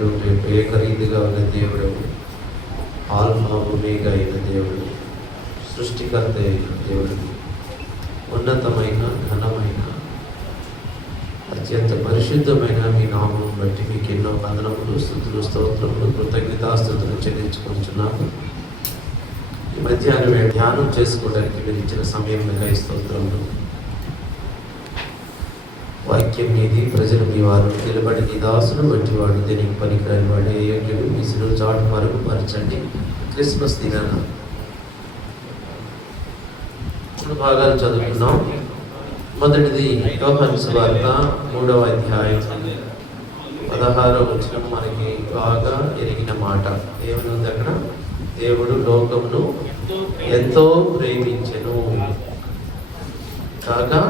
నేడు రేపు ఏకరీతిగా ఉన్న దేవుడు, ఆల్ఫా ఒమేగా అయిన దేవుడు, సృష్టికర్త అయిన దేవుడు, ఉన్నతమైన ఘనమైన అత్యంత పరిశుద్ధమైన మీ నామం బట్టి మీకు ఎన్నో వందనములు, స్తుతులు, స్తోత్రములు, కృతజ్ఞతాస్తుతులు చెల్లించుకుంటున్నాను. ఈ మధ్యాహ్నం ధ్యానం చేసుకోవడానికి మీరు ఇచ్చిన సమయం మీద స్తోత్రములు. వాక్యం మీది, ప్రజలు మీ వారు, నిలబడి నీ దాసును వంటి వాడు, దీనికి పనికిరాని వాడు, యోగ్యుడు మీ శిలువ చాటు మరుగుపరచండి. క్రిస్మస్ దినాన మూడు భాగాలు చదువుకున్నాం. మొదటిది యోహాను సువార్త 3వ అధ్యాయం 16వ వచనం. మనకి బాగా ఎరిగిన మాట ఏమనుంది అక్కడ? దేవుడు లోకమును ఎంతో ప్రేమించెను కాగా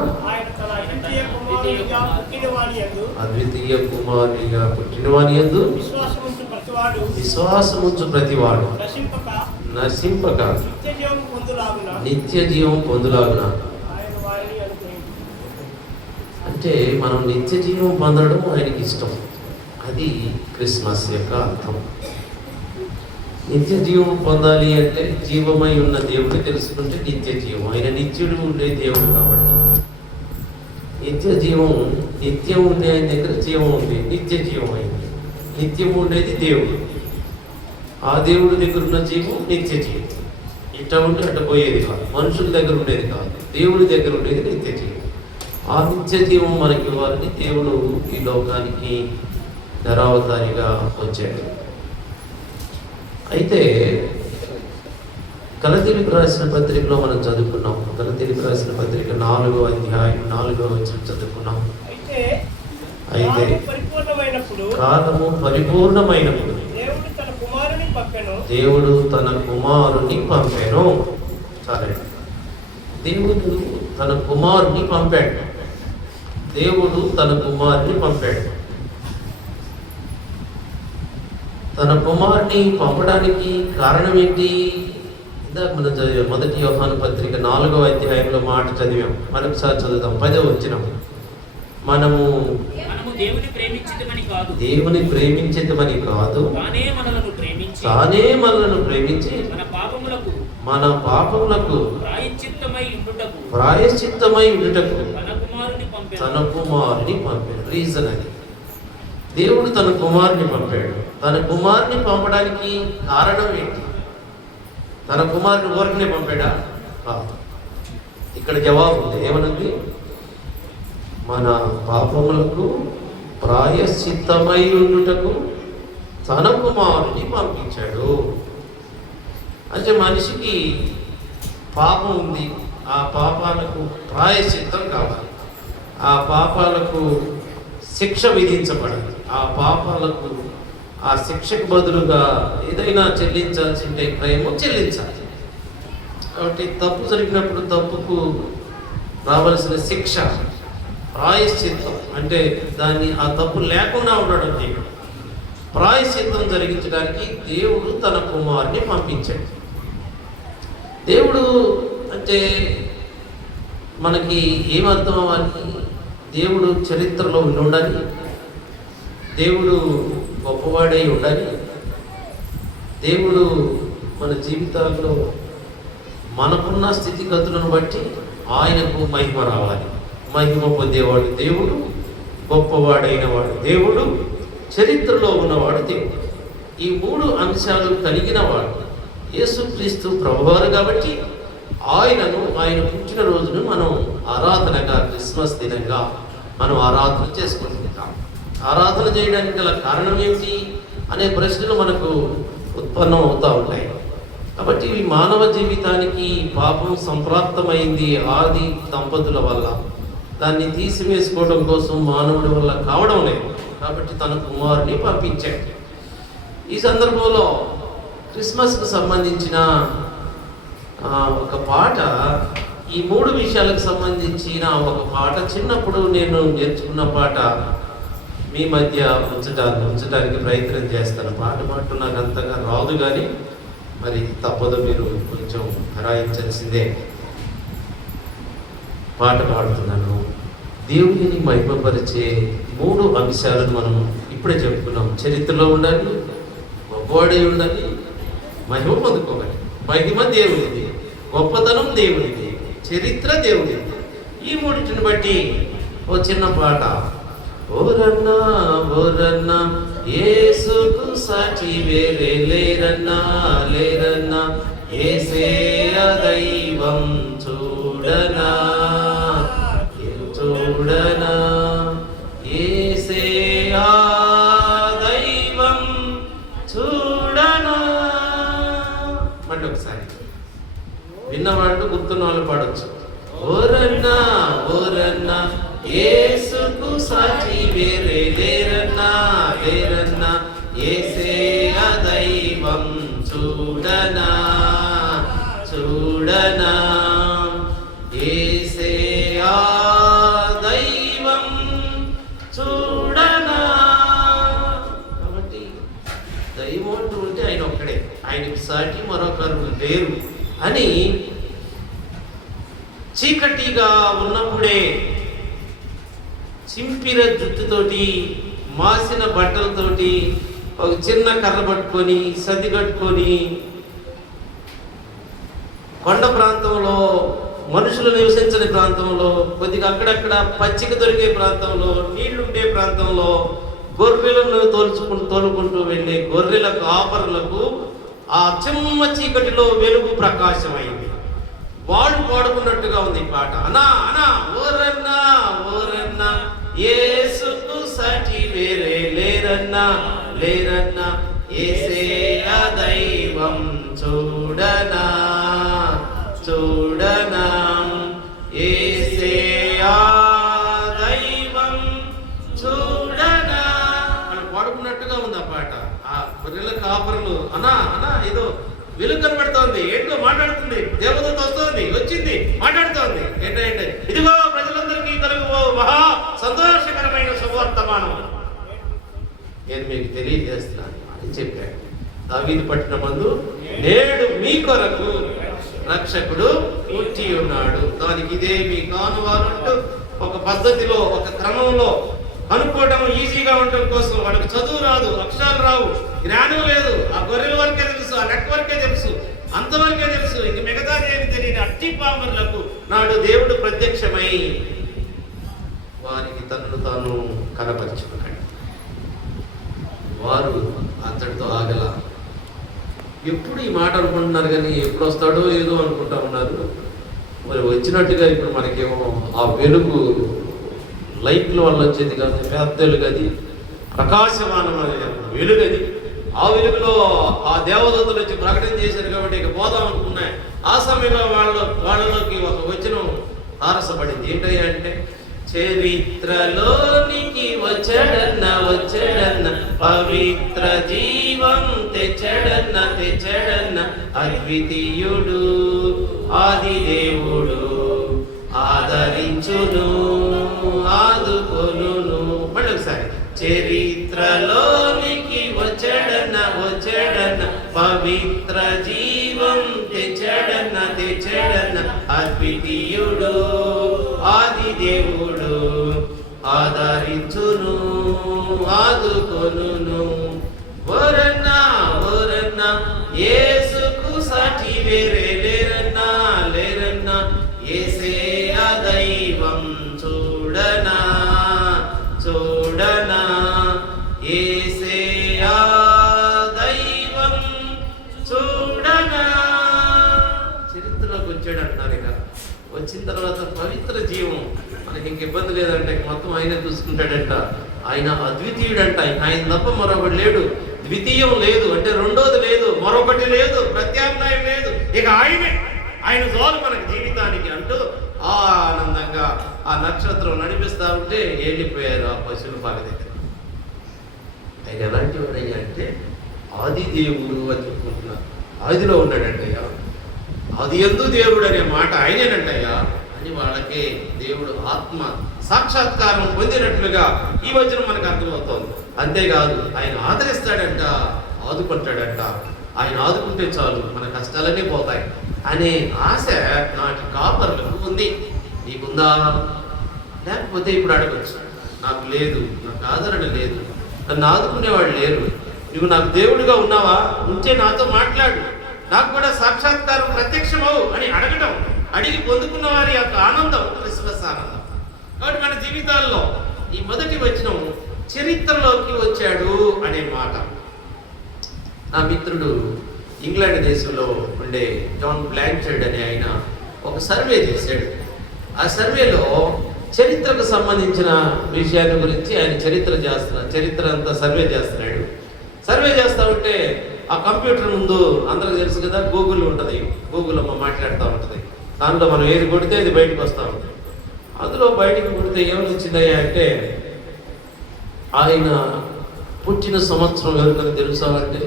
అద్వితీయ కుమారునిగా పుట్టినవాని యందు విశ్వాసముంచు ప్రతివాడు నశింపక నిత్య జీవం పొందులాగున. అంటే మనం నిత్య జీవం పొందడం ఆయనకి ఇష్టం. అది క్రిస్మస్ యొక్క అర్థం. నిత్య జీవం పొందాలి అంటే జీవమై ఉన్న దేవుడు తెలుసుకుంటే నిత్య జీవం. ఆయన నిత్యుడు ఉండే దేవుడు కాబట్టి నిత్య జీవం, నిత్యం ఉండే ఆయన దగ్గర జీవం ఉంది, నిత్య జీవం అయింది. నిత్యం ఉండేది దేవుడు. ఆ దేవుడి దగ్గర ఉన్న జీవం నిత్య జీవం. ఇట్ట ఉంటే అట్ట పోయేది కాదు, మనుషుల దగ్గర ఉండేది కాదు, దేవుడి దగ్గర ఉండేది నిత్య జీవం. ఆ నిత్య జీవం మనకి ఇవ్వాలని దేవుడు ఈ లోకానికి నరావతారిగా వచ్చాడు. అయితే గలతీయులకు రాసిన పత్రికలో మనం చదువుకున్నాం. గలతీయులకు రాసిన పత్రిక 4వ అధ్యాయం 4వ వచనం చదువుకున్నాం. అయితే కాలము పరిపూర్ణమైనప్పుడు దేవుడు తన కుమారుని పంపెను. సరే, దేవుడు తన కుమారుని పంపాడు. దేవుడు తన కుమారుని పంపాడు. తన కుమారుని పంపడానికి కారణం ఏంటి? ఇందాక మనం చదివాం, మొదటి యోహాను పత్రిక 4వ అధ్యాయంలో మాట చదివాం. మరొకసారి చదువుతాం. 10వ వచనం. మనము దేవుని ప్రేమించేదమని కాదు, తానే మనలను ప్రేమించి మన పాపములకు ప్రాయశ్చిత్తమై ఉండుటకు తన కుమారుని పంపాడు. రీజన్ అది. దేవుడు తన కుమారుని పంపాడు. తన కుమారుని పంపడానికి కారణం ఏంటి? తన కుమారుని ఊరికనే పంపాడా? కాదు. ఇక్కడ జవాబు ఉంది. ఏమన్నది? మన పాపములకు ప్రాయశ్చిత్తమై ఉండుటకు తన కుమారుని పంపించాడు. అంటే మనిషికి పాపం ఉంది, ఆ పాపాలకు ప్రాయశ్చిత్తం కావాలి, ఆ పాపాలకు శిక్ష విధించబడాలి, ఆ పాపాలకు ఆ శిక్షకు బదులుగా ఏదైనా చెల్లించాల్సి ఉంటే క్రయము చెల్లించాలి. కాబట్టి తప్పు జరిగినప్పుడు తప్పుకు రావాల్సిన శిక్ష, ప్రాయశ్చిత్తం అంటే దాన్ని ఆ తప్పు లేకుండా ఉండడం. దేవుడు ప్రాయశ్చిత్తం జరిగించడానికి దేవుడు తన కుమారుని పంపించాడు. దేవుడు అంటే మనకి ఏమర్థం అవ్వాలి? దేవుడు చరిత్రలో ఉండాలి, దేవుడు గొప్పవాడై ఉండాలి, దేవుడు మన జీవితాల్లో మనకున్న స్థితిగతులను బట్టి ఆయనకు మహిమ రావాలి. మహిమ పొందేవాడు దేవుడు, గొప్పవాడైన వాడు దేవుడు, చరిత్రలో ఉన్నవాడు దేవుడు. ఈ 3 అంశాలు కలిగిన వాడు యేసుక్రీస్తు ప్రభువారు. కాబట్టి ఆయనను, ఆయన పుట్టినరోజును మనం ఆరాధనగా, క్రిస్మస్ దినంగా మనం ఆరాధన చేసుకుంటుంటాం. ఆరాధన చేయడానికి గల కారణం ఏమిటి అనే ప్రశ్నలు మనకు ఉత్పన్నం అవుతూ ఉంటాయి. కాబట్టి ఈ మానవ జీవితానికి పాపం సంప్రాప్తమైంది ఆది దంపతుల వల్ల. దాన్ని తీసివేసుకోవడం కోసం మానవుడి వల్ల కావడం లేదు. కాబట్టి తన కుమారుని పంపించాడు. ఈ సందర్భంలో క్రిస్మస్కు సంబంధించిన ఒక పాట, ఈ 3 విషయాలకు సంబంధించిన ఒక పాట చిన్నప్పుడు నేను నేర్చుకున్న పాట మీ మధ్య ఉంచడానికి ప్రయత్నం చేస్తాను. పాట నాకు అంతగా రాదు, కానీ మరి తప్పదు, మీరు కొంచెం హరాయించాల్సిందే. పాట పాడుతున్నాను. దేవుడిని మహిమపరిచే 3 అంశాలను మనం ఈ ఇప్పుడే చెప్పుకున్నాం, చరిత్రలో ఉండాలి, గొప్పవాడై ఉండాలి, మహిమ పొందుకోవాలి. మహిమ దేవుడిది, గొప్పతనం దేవుడిది, చరిత్ర దేవుడిది. ఈ మూడింటిని బట్టి ఓ చిన్న పాట. ఓరన్నా ఓరన్నా యేసుకు సాటి వేరే లేరన్నా లేరన్నా, యేసే దైవం చూడనా చూడనా, యేసే దైవం చూడనా. మళ్ళీ ఒకసారి విన్నవాళ్ళు గుర్తున్న వాళ్ళు పాడొచ్చు. ఓరన్నా ఓరన్నా యేసుకు సాటి వేరే లేరన్నా లేరన్నా, యేసే దైవం చూడనా చూడనా, యేసే దైవం చూడనా. కాబట్టి దైవం అంటూ ఉంటే ఆయన ఒక్కడే, ఆయనకి సాటి మరొకరు లేరు అని చీకటిగా ఉన్నప్పుడే చింపిన జుట్టుతోటి, మాసిన బట్టలతోటి, ఒక చిన్న కర్ర పట్టుకొని, సది కట్టుకొని, కొండ ప్రాంతంలో, మనుషులు నివసించని ప్రాంతంలో, కొద్దిగా అక్కడక్కడ పచ్చిక దొరికే ప్రాంతంలో, నీళ్లుండే ప్రాంతంలో గొర్రెలను తోలుకుంటూ వెళ్ళే గొర్రెల కాపరులకు ఆ చిమ్మ చీకటిలో వెలుగు ప్రకాశమైంది. వాళ్ళు పాడుకున్నట్టుగా ఉంది ఈ పాట. అనా అనా ఓరన్నా ఓరన్నా యేసుకు సాటి వేరే లేరన్నా లేరన్నా, యేసే దైవం చూడనా చూడనా, యేసే దైవం చూడనా. వాళ్ళు పాడుకున్నట్టుగా ఉంది ఆ పాట. ఆ గొర్రెల కాపరులు అనా అనా ఏదో వెలుగు కనబడుతోంది, ఏంటో మాట్లాడుతుంది, దేవదూత వస్తోంది, వచ్చింది, మాట్లాడుతోంది. ఏంటంటే ఇదిగో ప్రజలందరికీ కలుగు మహా సంతోషకరమైన శుభవర్తమానం నేను మీకు తెలియజేస్తున్నాను అని చెప్పాడు. దావీదు పట్టణమందు నేడు మీ కొరకు రక్షకుడు పుట్టి ఉన్నాడు. దానికి ఇదే మీ కానువారంటూ ఒక పద్ధతిలో, ఒక క్రమంలో అనుకోవటం ఈజీగా ఉండటం కోసం. వాళ్ళకి చదువు రాదు, అక్షరాలు రావు, జ్ఞానం లేదు. ఆ గొర్రెల వరకే తెలుసు, ఆ లెక్క వరకే తెలుసు, అంతవరకే తెలుసు. ఇంక మిగతాది ఏమి తెలియని అట్టి పామరులకు నాడు దేవుడు ప్రత్యక్షమై వారికి తనను తాను కనపరుచుకున్నాడు. వారు అతడితో ఆగల. ఎప్పుడు ఈ మాట అనుకుంటున్నారు కానీ ఎప్పుడు వస్తాడో ఏదో అనుకుంటా ఉన్నారు. మరి వచ్చినట్టుగా ఇప్పుడు మనకేమో ఆ వెలుగు లైట్ల వల్ల వచ్చేది కాదు, పెద్దలు అది ప్రకాశమానమైన వెలుగది. ఆ వెలుగులో ఆ దేవదూతలు వచ్చి ప్రకటన చేశారు కాబట్టి ఇక పోదాం అనుకున్నాయి. ఆ సమయంలో వాళ్ళలోకి ఒక వచనం తారసపడింది. ఏంటయ్యా అంటే, చరిత్రలోనికి వచ్చడన్న వచ్చడన్న, పవిత్ర జీవం తెచ్చడన్న తెచ్చడన్న, అద్వితీయుడు ఆది దేవుడు ఆదరించును ఆదుకొనును. మళ్ళీ ఒకసారి, చరిత్రలోనికి వచ్చడన్న వచ్చడన్న, పవిత్ర జీవం తెచ్చడన్న తెచ్చడన్న, అద్వితీయుడు ఆది దేవుడు ఆదరించును ఆదుకొనును. ఓరన్నా ఓరన్నా యేసుకు సాటి వేరే లేరన్నా లేరన్నా, యేసే దైవం చూడనా చూడనా, యేసే దైవం చూడనా. చరిత్రలోకి వచ్చాడు అంటున్నారు. ఇక వచ్చిన తర్వాత పవిత్ర జీవం, మనకి ఇంక ఇబ్బంది లేదంటే మొత్తం ఆయనే చూసుకుంటాడంట. ఆయన అద్వితీయుడంట. ఆయన తప్ప మరొకటి లేడు, ద్వితీయం లేదు అంటే రెండోది లేదు, మరొకటి లేదు, ప్రత్యామ్నాయం లేదు, ఇక ఆయనే, ఆయన చాలు మనకి జీవితానికి అంటూ ఆనందంగా ఆ నక్షత్రం నడిపిస్తా ఉంటే వెళ్ళిపోయారు ఆ పశువుల పాక దగ్గర. ఆయన ఎలాంటి వాడయ్యా అంటే ఆది దేవుడు అని చెప్పుకుంటున్నారు. ఆదిలో ఉన్నాడంటయ్యా, ఆది యందు దేవుడు అనే మాట ఆయనేనంటయ్యా అని వాళ్ళకే దేవుడు ఆత్మ సాక్షాత్కారం పొందినట్లుగా ఈ వచనం మనకు అర్థమవుతోంది. అంతేకాదు ఆయన ఆదరిస్తాడంట, ఆదుకుంటాడంట. ఆయన ఆదుకుంటే చాలు మన కష్టాలన్నీ పోతాయి అనే ఆశ నాటి కాపర్లకు ఉంది. నీకుందా? లేకపోతే ఇప్పుడు అడగచ్చు, నాకు లేదు, నాకు ఆదరణ లేదు, నన్ను ఆదుకునేవాడు లేరు. నువ్వు నాకు దేవుడిగా ఉన్నావా, ఉంటే నాతో మాట్లాడు, నాకు కూడా సాక్షాత్కారం ప్రత్యక్షమవు అని అడగడం, అడిగి పొందుకున్న వారి యొక్క ఆనందం క్రిస్మస్ ఆనందం. కాబట్టి మన జీవితాల్లో ఈ మొదటి వచనం చరిత్రలోకి వచ్చాడు అనే మాట. నా మిత్రుడు ఇంగ్లాండ్ దేశంలో ఉండే జాన్ బ్లాంచర్డ్ అనే ఆయన ఒక సర్వే చేశాడు. ఆ సర్వేలో చరిత్రకు సంబంధించిన విషయాన్ని గురించి ఆయన చరిత్ర అంతా సర్వే చేస్తున్నాడు. సర్వే చేస్తూ ఉంటే ఆ కంప్యూటర్ ముందు అందరికి తెలుసు కదా, గూగుల్ ఉంటుంది, గూగుల్ అమ్మ మాట్లాడుతూ ఉంటుంది. దాంట్లో మనం ఏది కొడితే అది బయటకు వస్తూ ఉంటుంది. అందులో బయటకు కొడితే ఏమని వచ్చిందయ్యా అంటే, ఆయన పుట్టిన సంవత్సరం ఎవరికైనా తెలుసా అంటే,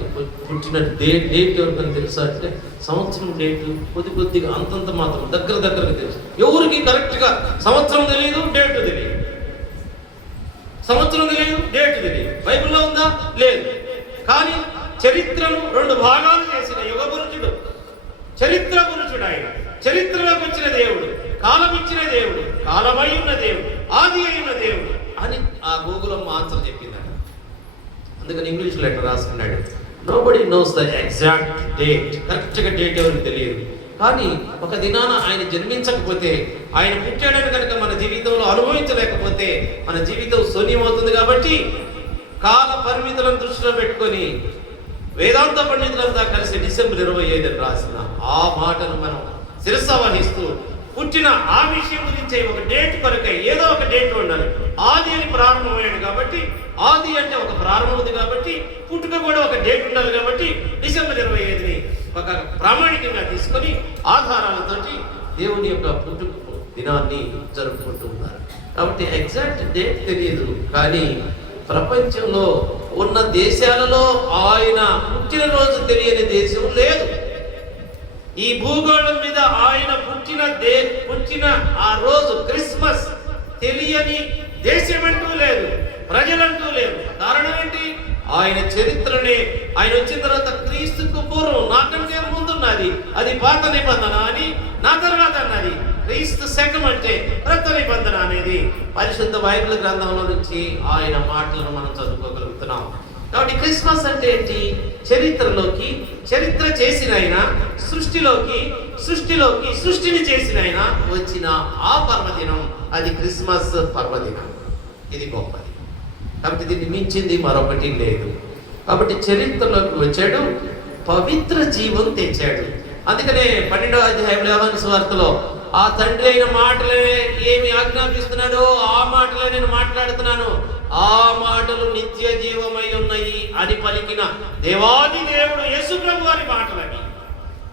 పుట్టిన డేట్ ఎవరికైనా తెలుసా అంటే, సంవత్సరం డేటు కొద్దిగా అంతంత మాత్రం దగ్గరగా తెలుసు. ఎవరికి కరెక్ట్గా సంవత్సరం తెలియదు, డేటు తెలియదు. సంవత్సరం తెలియదు, డేటు తెలియదు. బైబిల్లో ఉందా? లేదు. కానీ చరిత్రను రెండు భాగాలు చేసిన యుగ పురుషుడు, చరిత్ర పురుషుడు ఆయన. చరిత్రలోకి వచ్చిన దేవుడు, కాలం ఇచ్చిన దేవుడు, కాలమై ఉన్న దేవుడు, ఆది అయిన దేవుడు అని ఆ గూగుల్ అమ్మ ఆన్సర్ చెప్పింది. అందుకని ఇంగ్లీష్ లెటర్ రాసుకున్నాడు, nobody knows the exact date. కరెక్ట్గా డేట్ ఎవరికి తెలియదు. కానీ ఒక దినాన ఆయన జన్మించకపోతే, ఆయన పుట్టాడని కనుక మన జీవితంలో అనుభవించలేకపోతే మన జీవితం శూన్యమవుతుంది. కాబట్టి కాల పరిమితులను దృష్టిలో పెట్టుకొని వేదాంత పండితులంతా కలిసి డిసెంబర్ 25 రాసిన ఆ మాటను మనం శిరస వహిస్తూ, పుట్టిన ఆ విషయం గురించి ఒక డేట్ కొరకై ఏదో ఒక డేట్ ఉండాలి. ఆది అని ప్రారంభమయ్యాడు కాబట్టి, ఆది అంటే ఒక ప్రారంభం ఉంది కాబట్టి, పుట్టుక కూడా ఒక డేట్ ఉండాలి కాబట్టి డిసెంబర్ 25ని ఒక ప్రామాణికంగా తీసుకొని ఆధారాలతోటి దేవుని యొక్క పుట్టుక దినాన్ని జరుపుకుంటూ ఉన్నారు. కాబట్టి ఎగ్జాక్ట్ డేట్ తెలియదు, కానీ ప్రపంచంలో ఉన్న దేశాలలో ఆయన పుట్టినరోజు తెలియని దేశం లేదు. ఈ భూగోళం మీద ఆయన పుట్టిన ఆ రోజు క్రిస్మస్ తెలియని దేశమంటూ లేదు, ప్రజలంటూ లేదు. కారణం ఏంటి? ఆయన చరిత్రనే, ఆయన వచ్చిన తర్వాత క్రీస్తుకు పూర్వం నాకంటే ముందున్నది అది పాత నిబంధన అని, నా తర్వాత అన్నది క్రీస్తు శకం అంటే క్రొత్త నిబంధన అనేది పరిశుద్ధ బైబిల్ గ్రంథంలో నుంచి ఆయన మాటలను మనం చదువుకోగలుగుతున్నాం. కాబట్టి క్రిస్మస్ అంటే ఏంటి? చరిత్ర చేసిన ఆయన, సృష్టిని చేసిన ఆయన వచ్చిన ఆ పర్వదినం, అది క్రిస్మస్ పర్వదినం. ఇది గొప్పది. కాబట్టి దీన్ని మించింది మరొకటి లేదు. కాబట్టి చరిత్రలోకి వచ్చాడు, పవిత్ర జీవం తెచ్చాడు. అందుకనే 12వ అధ్యాయంలో యోహాను సువార్తలో ఆ తండ్రి అయిన మాటలే ఏమి ఆజ్ఞాపిస్తున్నాడో ఆ మాటలే నేను మాట్లాడుతున్నాను, ఆ మాటలు నిత్య జీవమై ఉన్నాయి అని పలికిన దేవాది దేవుడు యేసు ప్రభు వారి మాటలని.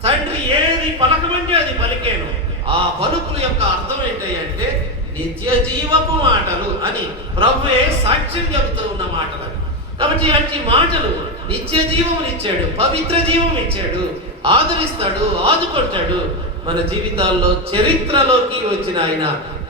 తండ్రి ఏది పలకమంటే అది పలికేను. ఆ పలుకుల యొక్క అర్థం ఏంటంటే నిత్య జీవపు మాటలు అని ప్రభువే సాక్ష్యం చెబుతూ ఉన్న మాటలని. కాబట్టి అట్టి మాటలు నిత్య జీవం ఇచ్చాడు, పవిత్ర జీవం ఇచ్చాడు, ఆదరిస్తాడు, ఆదుకుంటాడు. మన జీవితాల్లో చరిత్రలోకి వచ్చిన ఆయన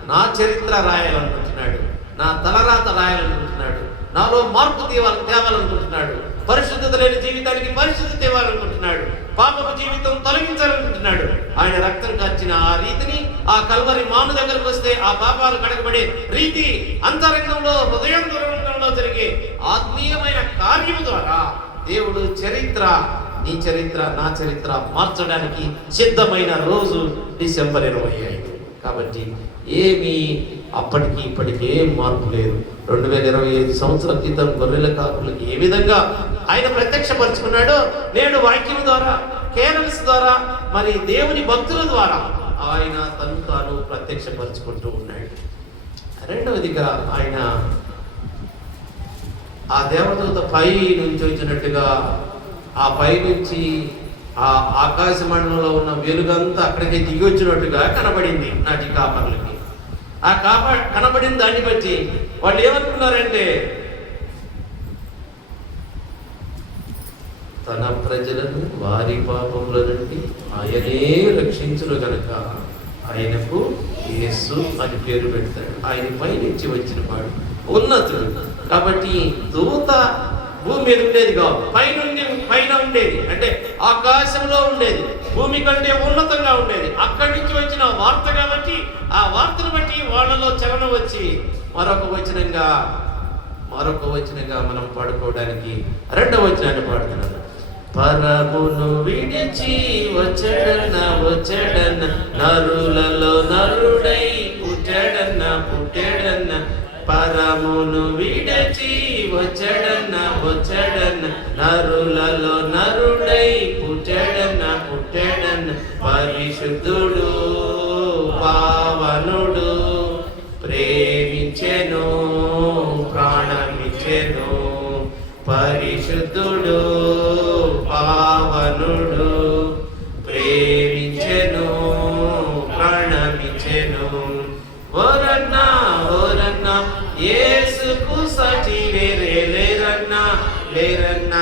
నా చరిత్ర రాయాలనుకుంటున్నాడు, నా తలరాత రాయాలనుకుంటున్నాడు, నాలో మార్పు తేవాలనుకుంటున్నాడు, పరిశుద్ధత లేని జీవితానికి పరిశుద్ధత తేవాలనుకుంటున్నాడు, పాపపు జీవితం తొలగించాలనుకుంటున్నాడు. ఆయన రక్తం కార్చిన ఆ రీతిని, ఆ కల్వరి మాను దగ్గరకు వస్తే ఆ పాపాలు కడగబడే రీతి, అంతరంగంలో హృదయంలో జరిగే ఆత్మీయమైన కార్యము ద్వారా దేవుడు నీ చరిత్ర నా చరిత్ర మార్చడానికి సిద్ధమైన రోజు డిసెంబర్ 25. కాబట్టి ఏమీ అప్పటికి ఇప్పటికి ఏం మార్పు లేదు. 2025 సంవత్సరాల క్రితం గొర్రెల కాపులకి ఏ విధంగా ఆయన ప్రత్యక్షపరుచుకున్నాడో నేడు వాక్యం ద్వారా, కేరళస్ ద్వారా, మరి దేవుని భక్తుల ద్వారా ఆయన తను తాను ప్రత్యక్షపరుచుకుంటూ ఉన్నాడు. రెండవదిగా ఆయన ఆ దేవదూత పై నుంచి వచ్చినట్టుగా, ఆ పై నుంచి ఆ ఆకాశ మండలంలో ఉన్న వెలుగంతా అక్కడికి దిగి వచ్చినట్టుగా కనబడింది నాటి కాపర్లకి. ఆ కనబడిన దాన్ని బట్టి వాళ్ళు ఏమనుకున్నారంటే, తన ప్రజలను వారి పాపముల నుండి ఆయనే రక్షించును కనుక ఆయనకు యేసు అని పేరు పెడతాడు. ఆయన పై నుంచి వచ్చిన వాడు ఉన్నతుడు. కాబట్టి దూత భూమి మీద ఉండేది కాదు, పైన ఉండేది, అంటే ఆకాశంలో ఉండేది, భూమి కంటే ఉన్నతంగా ఉండేది. అక్కడి నుంచి వచ్చిన వార్త కాబట్టి ఆ వార్తను బట్టి వాళ్ళలో చలనం వచ్చి మరొక వచనంగా మరొక వచనంగా మనం పాడుకోవడానికి రెండవ వచనాన్ని పాడుతున్నాను. పరమును విడిచి వచ్చడన్న వచ్చడన్న నరులలో నరుడై పుట్టడన్న పుట్టడన్న పరమును విడిచి వచ్చడన్న వచ్చడన్న నరులలో నరుడై పుట్టడన్న పుట్టడన్న పరిశుద్ధుడు పావనుడు ప్రేమించెను ప్రాణమిచ్చెను పరిశుద్ధుడు పావనుడు ప్రేమించెను ప్రాణమిచ్చెను. ఓరన్నా ఓరన్నా యేసుకు సాటి వేరే లేరన్నా లేరన్నా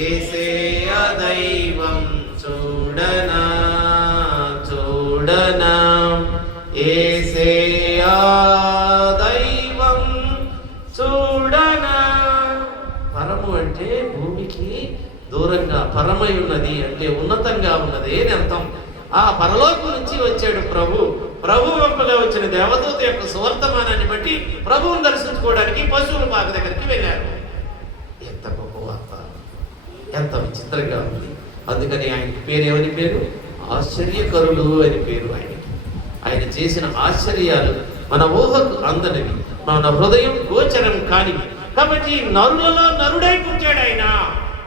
యేసయ్య దైవం చూడనా చూడనా యేసయ్య దైవం చూడనా. పరము అంటే భూమికి దూరంగా పరమై ఉన్నది అంటే ఉన్నతంగా ఉన్నది అని అర్థం. ఆ పరలోకం నుంచి వచ్చాడు ప్రభు వెంపగా వచ్చిన దేవదూత యొక్క సువర్తమానాన్ని బట్టి ప్రభువును దర్శించుకోవడానికి పశువుల పాక దగ్గరికి వెళ్ళారు. ఎంత గొప్ప వార్త, ఎంత విచిత్రంగా ఉంది. అందుకని ఆయనకి పేరు ఏమని పేరు? ఆశ్చర్యకరుడు అని పేరు ఆయనకి. ఆయన చేసిన ఆశ్చర్యాలు మన ఊహకు అందనివి, మన హృదయం గోచరం కానివి. కాబట్టి నరులలో నరుడై పుట్టాడు ఆయన.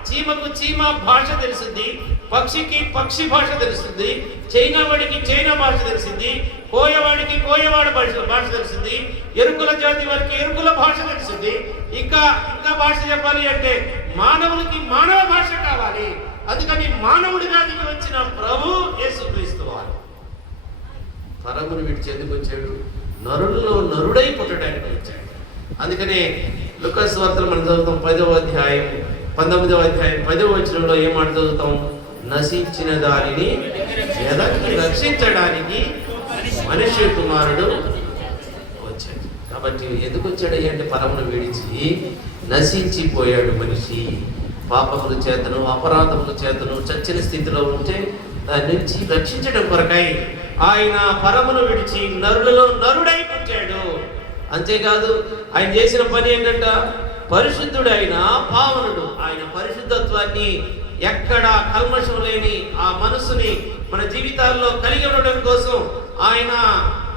చీమకు చీమ భాష తెలుస్తుంది, పక్షికి పక్షి భాష తెలుస్తుంది, చైనా వాడికి చైనా భాష తెలిసింది, కోయవాడికి కోయవాడ భాష తెలిసింది, ఎరుకుల జాతి వారికి ఎరుకుల భాష తెలిసింది. ఇంకా ఇంకా భాష చెప్పాలి అంటే మానవులకి మానవ భాష కావాలి. అందుకని మానవుడిగా దిగి వచ్చిన ప్రభు యేసుక్రీస్తు వారు పరమును విడిచి ఎందుకు వచ్చాడు? నరులలో నరుడై పుట్టడానికి వచ్చాడు. అందుకనే లూకాసు వార్తలు మనం చదువుతాం 10వ అధ్యాయం 19వ అధ్యాయం 10వ వచనంలో ఏం మాట చదువుతాం? నశించిన దానిని వెదకి రక్షించడానికి మనిషి కుమారుడు వచ్చాడు. కాబట్టి ఎందుకు వచ్చాడు అంటే పరమును విడిచి నశించిపోయాడు మనిషి. పాపముల చేతను అపరాధముల చేతను చచ్చిన స్థితిలో ఉంటే దాని నుంచి రక్షించడం కొరకై ఆయన పరమును విడిచి నరులలో నరుడై పుట్టాడు. అంతేకాదు ఆయన చేసిన పని ఏంటంట? పరిశుద్ధుడు ఆయన పావనుడు. ఆయన పరిశుద్ధత్వాన్ని ఎక్కడ కల్మషం లేని ఆ మనసుని మన జీవితాల్లో కలిగి ఉండడం కోసం ఆయన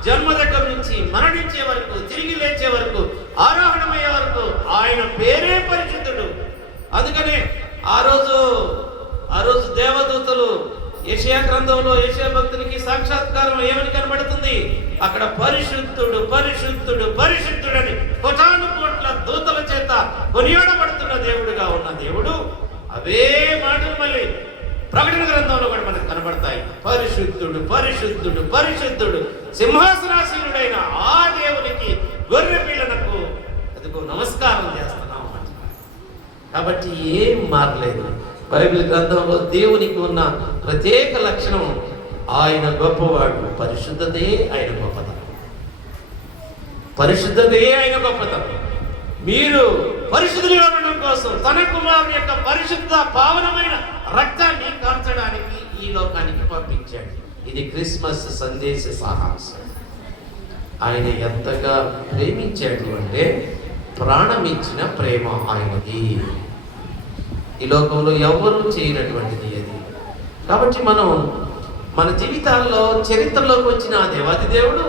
జన్మ దగ్గర నుంచి మరణించే వరకు, తిరిగి లేచే వరకు, ఆరోహణమయ్యే వరకు ఆయన పేరే పరిశుద్ధుడు. అందుకనే ఆ రోజు దేవదూతలు యెషయా గ్రంథంలో యెషయా భక్తునికి సాక్షాత్కారం ఏమని కనబడుతుంది? అక్కడ పరిశుద్ధుడు పరిశుద్ధుడు పరిశుద్ధుడని కోటాను కోట్ల దూతల చేత కొనియాడబడుతున్న దేవుడుగా ఉన్న దేవుడు. అవే మాటలు మళ్ళీ ప్రకటన గ్రంథంలో కూడా మనకు కనబడతాయి. పరిశుద్ధుడు పరిశుద్ధుడు పరిశుద్ధుడు సింహాసనాసీనుడైన ఆ దేవునికి గొర్రె పిల్లలకు అదిగో నమస్కారం చేస్తున్నాం అంటున్నారు. కాబట్టి ఏం మారలేదు. బైబిల్ గ్రంథంలో దేవునికి ఉన్న ప్రత్యేక లక్షణం ఆయన గొప్పవాడు. పరిశుద్ధతే ఆయన గొప్పతనం. పరిశుద్ధతే ఆయన గొప్పతనం. మీరు పరిశుద్ధులుగా ఉండడం కోసం తన కుమారుని యొక్క పరిశుద్ధ పావనమైన రక్తాన్ని కార్చడానికి ఈ లోకానికి పంపించాడు. ఇది క్రిస్మస్ సందేశ సారాంశం. ఆయన ఎంతగా ప్రేమించాడు అంటే ప్రాణమిచ్చిన ప్రేమ ఆయనది. ఈ లోకంలో ఎవరు చేయనటువంటిది అది. కాబట్టి మనం మన జీవితాల్లో చరిత్రలోకి వచ్చిన ఆ దేవాది దేవుడు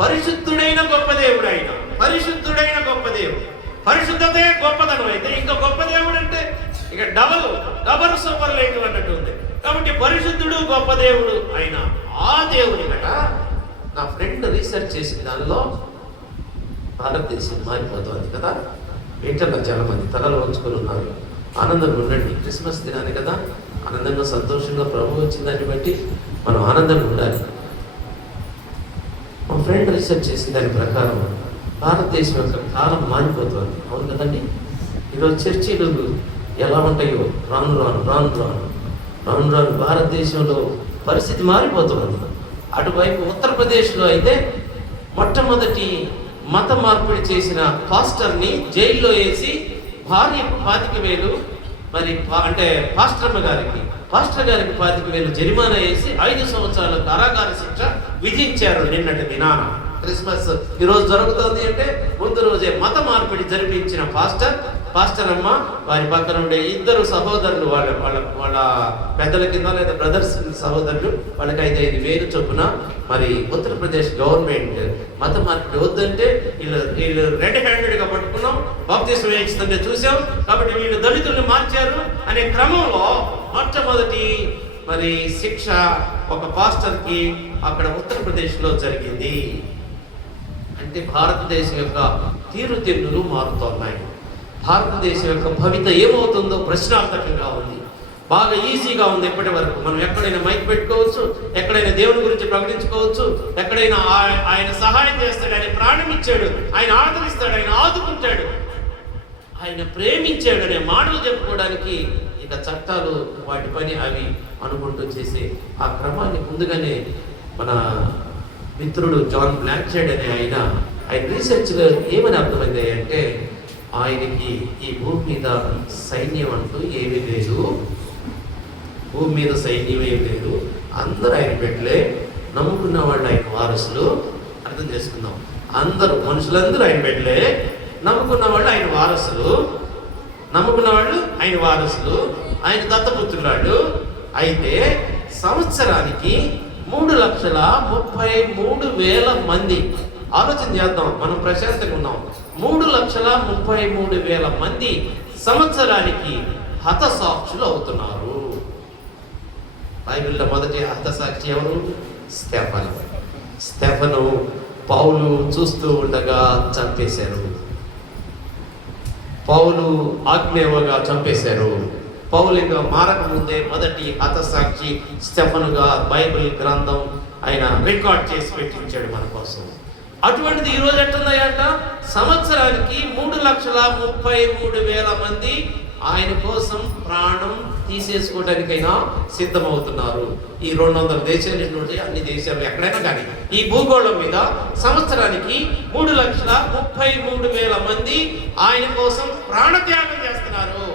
పరిశుద్ధుడైన గొప్ప దేవుడు. ఆయన పరిశుద్ధుడైన గొప్ప దేవుడు. పరిశుద్ధతే గొప్పదనం అయితే ఇంకా గొప్ప దేవుడు అంటే ఇక డబల్ సూపర్లేటివ్ అన్నట్టు ఉంది. కాబట్టి పరిశుద్ధుడు గొప్ప దేవుడు ఆయన ఆ దేవుని కదా. నా ఫ్రెండ్ రీసెర్చ్ చేసిన దానిలో భారతదేశం మారిపోతుంది కదా. ఏంటన్నా చాలా మంది తలలు వంచుకొని ఉన్నారు. ఆనందంగా ఉండండి. క్రిస్మస్ దినాన్ని కదా, ఆనందంగా సంతోషంగా ప్రభు వచ్చిందాన్ని బట్టి మనం ఆనందంగా ఉండాలి. మా ఫ్రెండ్ రీసెర్చ్ చేసిన దాని ప్రకారం భారతదేశం యొక్క కాలం మారిపోతుంది. అవును కదండి. ఈరోజు చర్చీలు ఎలా ఉంటాయో రాను రాను రాను రాను రాను రాను భారతదేశంలో పరిస్థితి మారిపోతుంది. అటువైపు ఉత్తరప్రదేశ్లో అయితే మొట్టమొదటి మత మార్పిడి చేసిన పాస్టర్ని జైల్లో వేసి భార్యకు 25,000 మరి అంటే పాస్టర్ గారికి 25,000 జరిమానా వేసి 5 సంవత్సరాల కారాగార శిక్ష విధించారు నిన్నటి దినాన. క్రిస్మస్ ఈరోజు జరుగుతుంది అంటే ముందు రోజే మత మార్పిడి జరిపించిన పాస్టర్ అమ్మ, వారి పక్కన ఉండే ఇద్దరు సహోదరులు, వాళ్ళ వాళ్ళ వాళ్ళ పెద్దల కింద లేదా బ్రదర్స్ సహోదరులు, వాళ్ళకి 5,000 చొప్పున మరి ఉత్తరప్రదేశ్ గవర్నమెంట్ మత మార్పిడి వద్దంటే వీళ్ళు రెడ్ హ్యాండెడ్గా పట్టుకున్నాం, బాప్తిస్మం వేయిస్తుంటే చూసాం కాబట్టి వీళ్ళు దళితుల్ని మార్చారు అనే క్రమంలో మొట్టమొదటి మరి శిక్ష ఒక పాస్టర్కి అక్కడ ఉత్తరప్రదేశ్లో జరిగింది. అంటే భారతదేశం యొక్క తీరుతెన్నులు మారుతున్నాయి. భారతదేశం యొక్క భవిత ఏమవుతుందో ప్రశ్నార్థకంగా ఉంది. బాగా ఈజీగా ఉంది ఇప్పటి వరకు. మనం ఎక్కడైనా మైక్ పెట్టుకోవచ్చు, ఎక్కడైనా దేవుని గురించి ప్రకటించుకోవచ్చు, ఎక్కడైనా ఆయన సహాయం చేస్తాడు, ఆయన ప్రాణం ఇచ్చాడు, ఆయన ఆదరిస్తాడు, ఆయన ఆదుకుంటాడు, ఆయన ప్రేమించాడు అనే మాటలు చెప్పుకోవడానికి ఇక చట్టాలు వాటి పని అవి అనుకుంటూ చేసే ఆ క్రమాన్ని ముందుగానే మన మిత్రుడు జాన్ బ్లాంచెట్ అనే ఆయన రీసెర్చ్లో ఏమని అర్థమైంది అంటే, ఆయనకి ఈ భూమి మీద సైన్యం అంటూ ఏమీ లేదు, భూమి మీద సైన్యం ఏమి లేదు, అందరూ ఆయన బిడ్డలే, నమ్ముకున్న వాళ్ళు ఆయన వారసులు. అర్థం చేసుకుందాం, అందరూ మనుషులందరూ ఆయన బిడ్డలే, నమ్ముకున్న వాళ్ళు ఆయన వారసులు, ఆయన దత్తపుత్రులాడు. అయితే సంవత్సరానికి 3,33,000 మంది, ఆలోచన చేద్దాం, మనం ప్రశాంతంగా ఉన్నాం, 3,33,000 మంది సంవత్సరానికి హతసాక్షులు అవుతున్నారు. బైబిల్లో మొదటి హతసాక్షి ఎవరు? స్టెఫను పౌలు చూస్తూ ఉండగా చంపేశారు. పౌలు ఆజ్ఞేయగా చంపేశారు. పౌలు ఇంకా మారకముందే మొదటి హతసాక్షి స్టెఫనుగా బైబిల్ గ్రంథం ఆయన రికార్డ్ చేసి పెట్టించాడు మన కోసం. అటువంటిది ఈరోజు ఎట్టుందంట, సంవత్సరానికి 3,33,000 మంది ఆయన కోసం ప్రాణం తీసేసుకోవడానికైనా సిద్ధమవుతున్నారు. ఈ 200 దేశాలు నుండి అన్ని దేశాలు ఎక్కడైనా కానీ ఈ భూగోళం మీద సంవత్సరానికి 3,33,000 మంది ఆయన కోసం ప్రాణత్యాగం చేస్తున్నారు.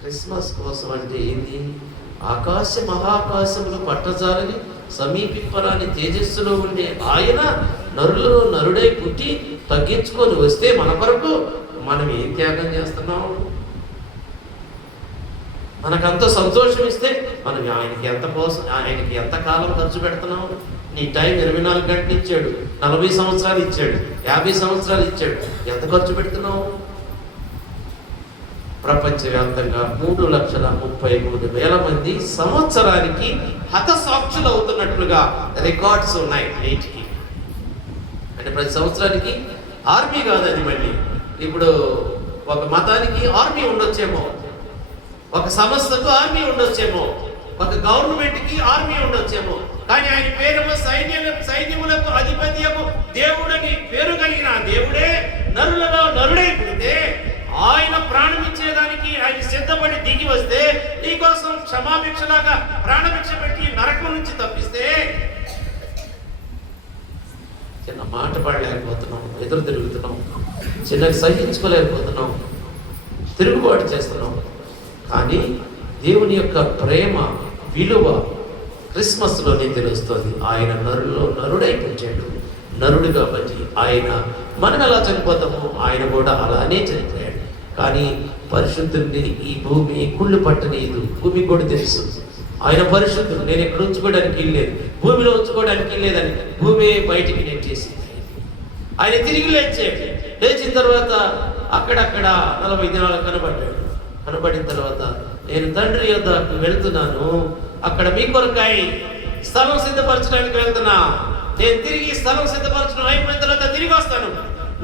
క్రిస్మస్ కోసం అంటే ఏంటి? ఆకాశ మహాకాశములు పట్టజాలని సమీపింపరాని తేజస్సులో ఉండే ఆయన నరులలో నరుడై పుట్టి తగ్గించుకొని వస్తే మన కొరకు మనం ఏం త్యాగం చేస్తున్నాం? మనకంత సంతోషం ఇస్తే మనం ఆయనకి ఎంత కాలం ఖర్చు పెడుతున్నాం? నీ టైం 24 గంటలు ఇచ్చాడు, 40 సంవత్సరాలు ఇచ్చాడు, 50 సంవత్సరాలు ఇచ్చాడు, ఎంత ఖర్చు పెడుతున్నావు? ప్రపంచవ్యాప్తంగా 3,33,000 మంది సంవత్సరానికి హతసాక్షులు అవుతున్నట్లుగా రికార్డ్స్ ఉన్నాయి నేటికి. అంటే ప్రతి సంవత్సరానికి ఆర్మీ కాదు అది, మళ్ళీ ఇప్పుడు ఒక మతానికి ఆర్మీ ఉండొచ్చేమో, ఒక సంస్థకు ఆర్మీ ఉండొచ్చేమో, ఒక గవర్నమెంట్కి ఆర్మీ ఉండొచ్చేమో, కానీ ఆయన పేరేమో సైన్యములకు అధిపత్యము దేవుడని పేరు కలిగిన దేవుడే నరులలో నరుడై పుడితే ఆయన ప్రాణం ఇచ్చేదానికి ఆయన సిద్ధపడి దిగి వస్తే, నీకోసం క్షమాభిక్షలాగా ప్రాణభిక్ష పెట్టి నరకం నుంచి తప్పిస్తే చిన్న మాట పడలేకపోతున్నాం, ఎదురు తిరుగుతున్నాం, చిన్నగా సహించుకోలేకపోతున్నాం, తిరుగుబాటు చేస్తున్నాం. కానీ దేవుని యొక్క ప్రేమ విలువ క్రిస్మస్లోనే తెలుస్తుంది. ఆయన నరుల్లో నరుడై పుట్టాడు, నరుడుగా బట్టి ఆయన మనం ఎలా చనిపోతామో ఆయన కూడా అలానే చనిపోయాడు. కానీ పరిశుద్ధుడిని ఈ భూమి కుళ్ళు పట్టనీయదు. భూమి కూడా తెలుసు ఆయన పరిశుద్ధుడు, నేను ఎక్కడ ఉంచుకోవడానికి ఇల్లేదు, భూమిలో ఉంచుకోవడానికి ఇల్లేదని భూమి బయటికి నెట్టేసింది. ఆయన తిరిగి లేచిన తర్వాత అక్కడక్కడ 40 దినాలు కనబడిన తర్వాత నేను తండ్రి యొద్దకు వెళ్తున్నాను, అక్కడ మీ కొరకై స్థలం సిద్ధపరచడానికి వెళ్తున్నా, నేను తిరిగి స్థలం సిద్ధపరచడం అయిపోయిన తర్వాత తిరిగి వస్తాను,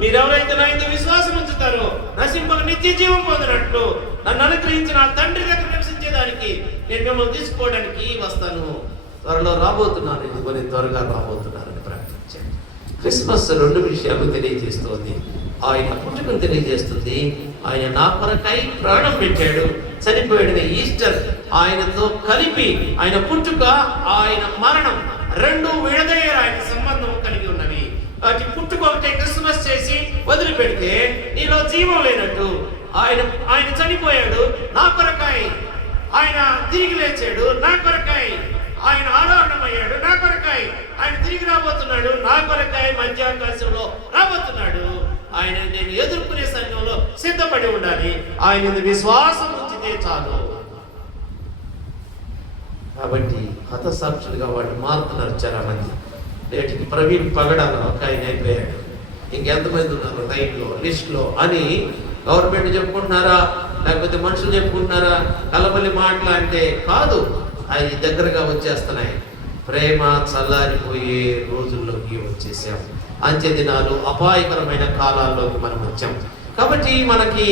మీరెవరైతే నా ఇంత విశ్వాసం ఉంచుతారో నశింపక నిత్య జీవం పొందినట్లు నన్ను అనుగ్రహించిన ఆ తండ్రి దగ్గర నివసించేదానికి నేను మిమ్మల్ని తీసుకోవడానికి వస్తాను, త్వరలో రాబోతున్నాను, ఇదిగోని త్వరగా రాబోతున్నానని ప్రకటించాను. క్రిస్మస్ 2 విషయాలు తెలియజేస్తుంది. ఆయన పుట్టుకను తెలియజేస్తుంది, ఆయన నా కొరకై ప్రాణం పెట్టాడు, చనిపోయాడు. ఈస్టర్ ఆయనతో కలిపి ఆయన పుట్టుక ఆయన మరణం 2 విడదయ్యారు, ఆయన సంబంధం కలిగి ఉన్నవి. వాటి పుట్టుక ఒకటే క్రిస్మస్ చేసి వదిలిపెడితే నీలో జీవం లేనట్టు. ఆయన చనిపోయాడు నా కొరకై, ఆయన తిరిగి లేచాడు నా కొరకై, ఆయన ఆరోహణమయ్యాడు నా కొరకై, ఆయన తిరిగి రాబోతున్నాడు నా కొరకై, మధ్యాకాశంలో రాబోతున్నాడు. ఆయన నేను ఎదుర్కొనే సంఘంలో సిద్ధపడి ఉండాలి. ఆయన విశ్వాసం ఉంచితే చాలు. కాబట్టి హతసాక్షులుగా వాళ్ళు మారుతున్నారు చాలా మంది. నేటికి ప్రవీణ్ పగడాల ఒక ఆయన అయిపోయాడు. ఇంకెంతమంది ఉన్నారు లైన్లో, లిస్ట్లో అని గవర్నమెంట్ చెప్పుకుంటున్నారా, లేకపోతే మనుషులు చెప్పుకుంటున్నారా? కలబలి మాటలు అంటే కాదు, అవి దగ్గరగా వచ్చేస్తున్నాయి. ప్రేమ చల్లారిపోయే రోజుల్లోకి వచ్చేసాం. అంత్య దినాలు, అపాయకరమైన కాలాల్లోకి మనం వచ్చాం. కాబట్టి మనకి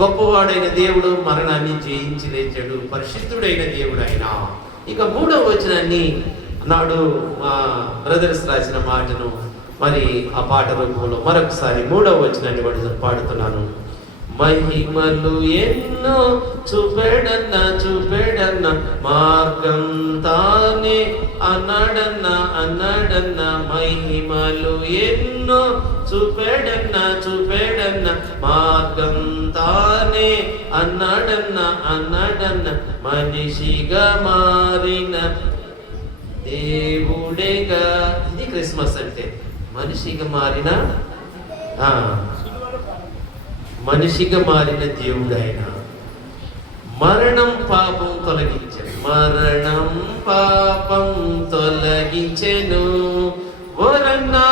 గొప్పవాడైన దేవుడు మరణాన్ని జయించి లేచాడు, పరిశుద్ధుడైన దేవుడు ఆయన. ఇక 3వ వచనాన్ని నాడు మా బ్రదర్స్ రాసిన మాటను మరి ఆ పాట రూపంలో మరొకసారి 3వ వచనాన్ని పాడుతున్నాను. మహిమలు ఎన్నో చూపెడన్న మార్గం తానే అన్నాడన్న. మహిమలు ఎన్నో చూపెడన్న మార్గం తానే అన్నాడన్న. మనిషిగా మారిన దేవుడేగా. ఇది క్రిస్మస్ అంటే, మనిషిగా మారిన దేవుడు ఆయన. మరణం పాపం తొలగించెను. ఓరన్నా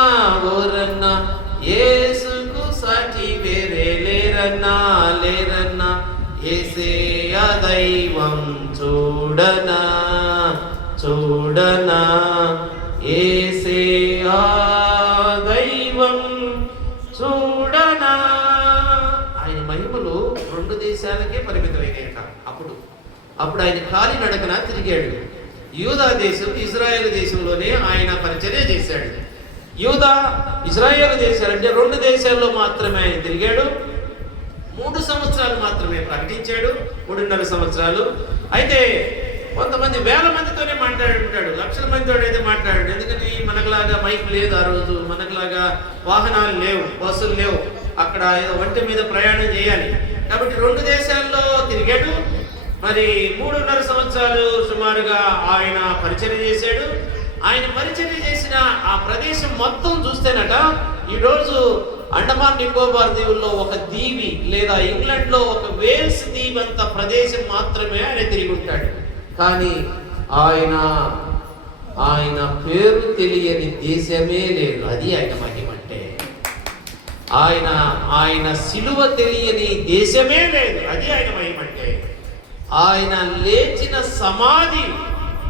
యేసుకు సాటి వేరే లేరన్నా. యేసేయా దైవం చూడనా యేసేయా దైవం చూడనా. ఆయన మహిమలు 2 దేశాలకే పరిమితమైనాయట. అప్పుడు ఆయన కాలి నడకన తిరిగాడు. యూదా దేశం, ఇజ్రాయేల్ దేశంలోనే ఆయన పరిచర్య చేశాడు. యూదా, ఇజ్రాయేల్ దేశాలంటే 2 దేశాల్లో మాత్రమే ఆయన తిరిగాడు. 3 సంవత్సరాలు మాత్రమే ప్రకటించాడు, 3.5 సంవత్సరాలు. అయితే కొంతమంది వేల మందితోనే మాట్లాడుంటాడు, లక్షల మందితో అయితే మాట్లాడాడు. ఎందుకని మనకులాగా మైక్ లేదు ఆ రోజు, మనకులాగా వాహనాలు లేవు, బస్సులు లేవు, అక్కడ ఒంటి మీద ప్రయాణం చేయాలి. కాబట్టి 2 దేశాల్లో తిరిగాడు. మరి 3.5 సంవత్సరాలు సుమారుగా ఆయన పరిచర్య చేశాడు. ఆయన పరిచర్య చేసిన ఆ ప్రదేశం మొత్తం చూస్తేనట, ఈరోజు అండమాన్ నికోబార్ దీవుల్లో ఒక దీవి, లేదా ఇంగ్లాండ్లో ఒక వేల్స్ దీవి అంత ప్రదేశం మాత్రమే ఆయన తిరిగి ఉంటాడు. కానీ ఆయన పేరు తెలియని దేశమే లేదు. అది ఆయన మహిమ అంటే. ఆయన సిలువ తెలియని దేశమే లేదు. అది ఆయన మహిమ అంటే. ఆయన లేచిన సమాధి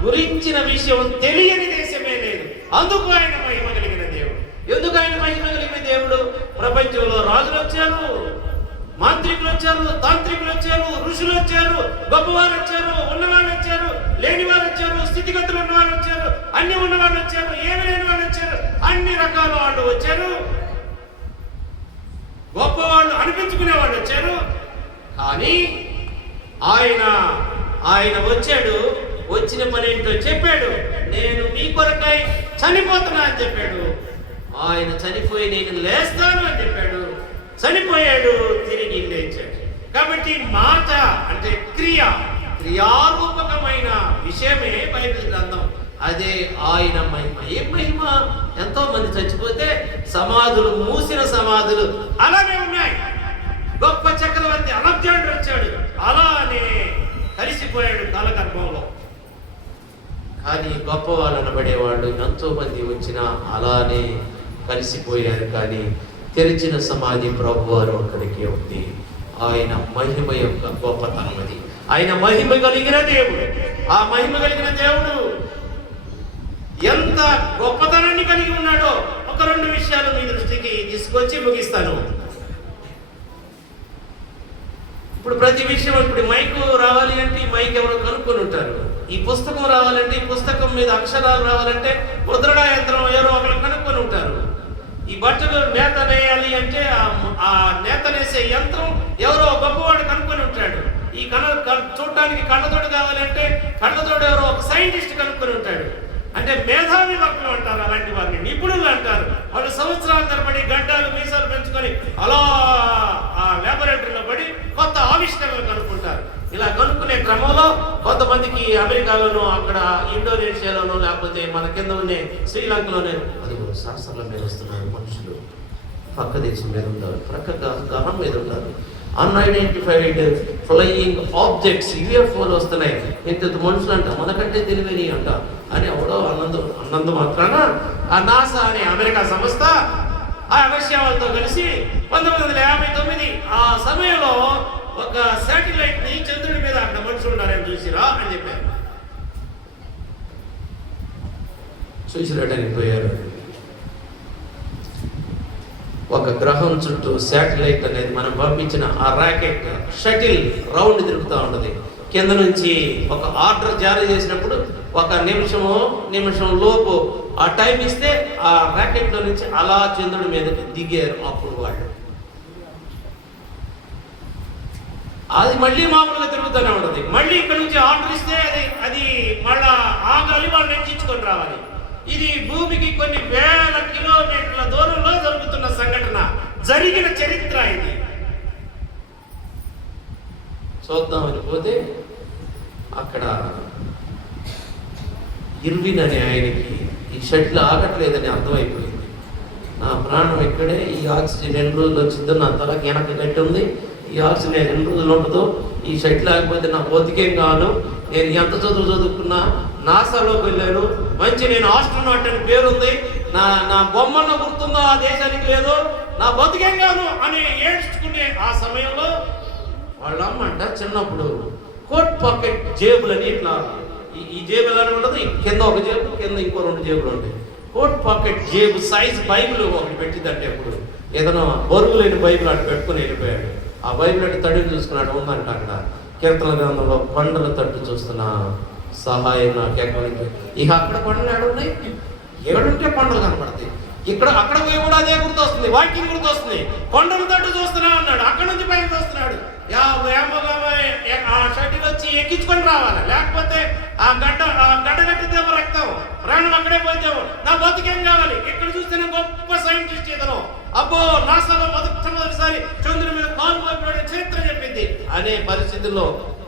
గురించిన విషయం తెలియని దేశమే లేదు. అందుకు ఆయన మహిమ కలిగిన దేవుడు. ఎందుకు ఆయన మహిమ కలిగిన దేవుడు? ప్రపంచంలో రాజులు వచ్చారు, మాంత్రికులు వచ్చారు, తాంత్రికులు వచ్చారు, ఋషులు వచ్చారు, గొప్పవారు వచ్చారు, ఉన్నవాళ్ళు వచ్చారు, లేని వారు వచ్చారు, స్థితిగతులు ఉన్నవాళ్ళు వచ్చారు, అన్ని ఉన్నవాళ్ళు వచ్చారు, ఏమి లేని వాళ్ళు వచ్చారు, అన్ని రకాల వాళ్ళు వచ్చారు, గొప్పవాళ్ళు అనిపించుకునే వాళ్ళు వచ్చారు. కానీ ఆయన వచ్చాడు. వచ్చిన పని ఏంటో చెప్పాడు. నేను మీ కొరకై చనిపోతున్నా అని చెప్పాడు. ఆయన చనిపోయి నేను లేస్తాను అని చెప్పాడు. చనిపోయాడు, తిరిగి లేచాడు. కాబట్టి మాట అంటే క్రియారూపకమైన విషయమే బైబిల్ గ్రంథం. అదే ఆయన మహిమ. ఏం మహిమ? ఎంతో మంది చచ్చిపోతే సమాధులు, మూసిన సమాధులు అలానే ఉన్నాయి. గొప్ప చక్రవర్తి అలెగ్జాండర్ వచ్చాడు, అలానే కలిసిపోయాడు కాలగర్భంలో. కానీ గొప్ప వాళ్ళు అనబడేవాళ్ళు ఎంతో మంది వచ్చినా అలానే కలిసిపోయారు. కానీ తెరిచిన సమాధి ప్రభువారు అక్కడికి ఉంది. ఆయన మహిమ యొక్క గొప్పతనం అది. ఆయన మహిమ కలిగిన దేవుడు. ఆ మహిమ కలిగిన దేవుడు ఎంత గొప్పతనాన్ని కలిగి ఉన్నాడో ఒక 2 విషయాలు మీ దృష్టికి తీసుకొచ్చి ముగిస్తాను. ఇప్పుడు ప్రతి విషయం, ఇప్పుడు మైకు రావాలి అంటే ఈ మైక్ ఎవరో కనుక్కొని ఉంటారు. ఈ పుస్తకం రావాలంటే, ఈ పుస్తకం మీద అక్షరాలు రావాలంటే ముద్రణా యంత్రం ఎవరో ఒకరు కనుక్కొని ఉంటారు. ఈ బట్టలు నేత నేయాలి అంటే ఆ నేత నేసే యంత్రం ఎవరో గొప్పవాడు కనుక్కొని ఉంటాడు. ఈ చూడటానికి కళ్ళతోడు కావాలంటే కళ్ళతోడు ఎవరో ఒక సైంటిస్ట్ కనుక్కొని ఉంటాడు. అంటే మేధావి వర్గం అంటారు అలాంటి వారిని, నిపుణులు అంటారు. వాళ్ళు సంవత్సరాల తరబడి గడ్డాలు మీసాలు పెంచుకొని అలా ఆ ల్యాబొరేటరీలో పడి కొత్త ఆవిష్కరణలు కనుక్కుంటారు. ఇలా కనుక్కునే చదువుకునే క్రమంలో కొంతమందికి అమెరికాలోనూ, అక్కడ ఇండోనేషియాలోనూ, లేకపోతే మన కింద ఉండే శ్రీలంకలోనే అదిగో శాస్త్రాల మీద వస్తున్నారు మనుషులు, పక్క దేశం మీద ఉంటారు, ప్రక్క గ్రహం మీద ఉంటారు, అన్ఐడెంటిఫైడ్ ఫ్లయింగ్ ఆబ్జెక్ట్స్ యూఎఫ్ఓలు వస్తున్నాయి, ఇంత మనుషులు అంట, మనకంటే తెలివని అంట అని ఎవడో అన్నందు మాత్రాన ఆ నాసా అనే అమెరికా సంస్థ ఆ రష్యా వాళ్ళతో కలిసి 1959 ఆ సమయంలో ఒక శాటిలైట్ ని చంద్రుడి మీద అక్కడ మనుషులు ఉన్నారని చూసిరా అని చెప్పారు. చూసిరాటని పోయారు. ఒక గ్రహం చుట్టూ శాటిలైట్ అనేది మనం పంపించిన ఆ రాకెట్ షటిల్ రౌండ్ తిరుగుతూ ఉంటుంది. కింద నుంచి ఒక ఆర్డర్ జారీ చేసినప్పుడు 1 నిమిషం లోపు ఆ టైం ఇస్తే ఆ రాకెట్లో నుంచి అలా చంద్రుడి మీదకి దిగారు. అప్పుడు వాళ్ళు అది మళ్ళీ మామూలుగా తిరుగుతూనే ఉంటుంది. మళ్ళీ ఇక్కడ నుంచి ఆర్డర్ ఇస్తే అది మళ్ళా ఆగాలి, వాళ్ళు నెచ్చించుకొని రావాలి. ఇది భూమికి కొన్ని వేల కిలోమీటర్ల దూరంలో జరుగుతున్న సంఘటన, జరిగిన చరిత్ర ఇది. చూద్దామని పోతే అక్కడ ఇర్విన్ అనే ఆయనకి ఈ షటిల్ ఆగట్లేదని అర్థమైపోయింది. నా ప్రాణం ఇక్కడే, ఈ ఆక్సిజన్ ఎన్ని రోజులు వచ్చిందో నా తలకి వెనక కట్టి ఉంది, ఈ ఆక్సిజన్ ఎన్ని రోజులు ఉంటుందో, ఈ షటిల్ ఆగిపోతే నా బతికేం కాను. నేను ఎంత చదువుకున్నా, నాసాలోకి వెళ్ళాను, మంచి నేను ఆస్ట్రోనాట్ అని పేరుంది, నా బొమ్మన్న గుర్తుందో ఆ దేశానికి లేదు, నా బతికేం కాదు అని ఏడ్చుకునే ఆ సమయంలో వాళ్ళ అమ్మంట చిన్నప్పుడు కోట్ పాకెట్ జేబులని ఇట్లా ఈ జేబు ఎలా ఉండదు, కింద ఒక జేబు, కింద ఇంకో 2 జేబులు ఉంటాయి. కోట్ పాకెట్ జేబు సైజ్ బైబిల్ ఒకటి పెట్టిందంటే అప్పుడు ఏదైనా బరువు లేని బైబిల్ అటు పెట్టుకుని వెళ్ళిపోయాడు. ఆ బైబిల్ అంటే తడిని చూసుకున్నాడు ఉందంట. అక్కడ కీర్తన గ్రంథంలో కొండల తట్టు చూస్తున్నా సహాయం నాకు ఎక్కడి నుంచి. ఇక అక్కడ కొండలు ఏడున్నాయి, ఏడుంటే కొండలు కనపడతాయి. అక్కడ పోయి కూడా అదే గుర్తొస్తుంది, వాక్యం గుర్తొస్తుంది. కొండల తట్టు చూస్తున్నా అన్నాడు, అక్కడ నుంచి పైన చూస్తున్నాడు. ఆ షటిల్ వచ్చి ఎక్కించుకొని రావాలి, లేకపోతే ఆ గడ్డ కట్టిద్దేమో రక్తం, ప్రాణం అక్కడే పోతేమో, నా బతికేం కావాలి. ఇక్కడ చూస్తేనే గొప్ప సైంటిస్ట్ ఇతను, అబ్బో నాసాలో మొదటిసారి చంద్రుడి మీద కాలు మోపిన చరిత్ర చెప్పింది అనే పరిస్థితుల్లో